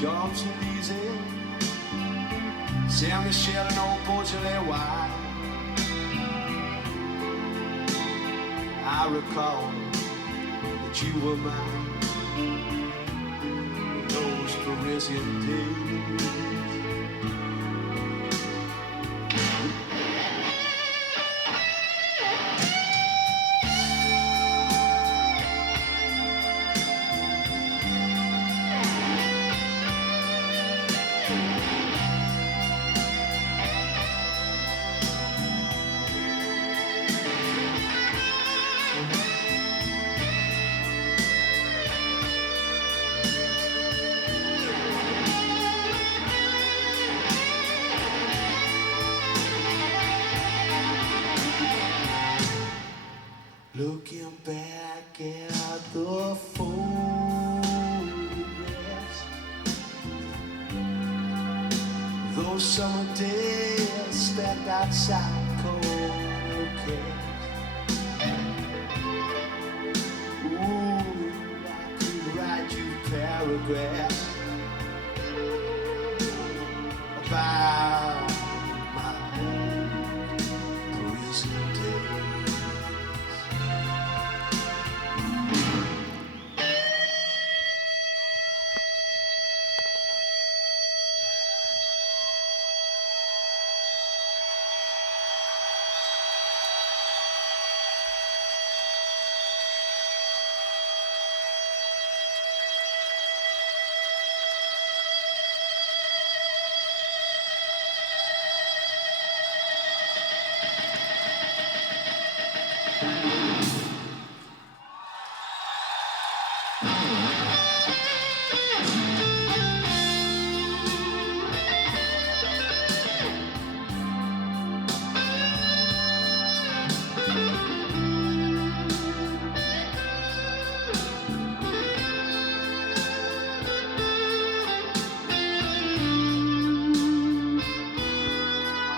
Champs-Élysées, Saint-Michel and old Beaujolais wine. I recall that you were mine in those Parisian days. Looking back at the photographs, those summer days spent outside cold cabs. Ooh, I could write you paragraphs about my old Parisian days.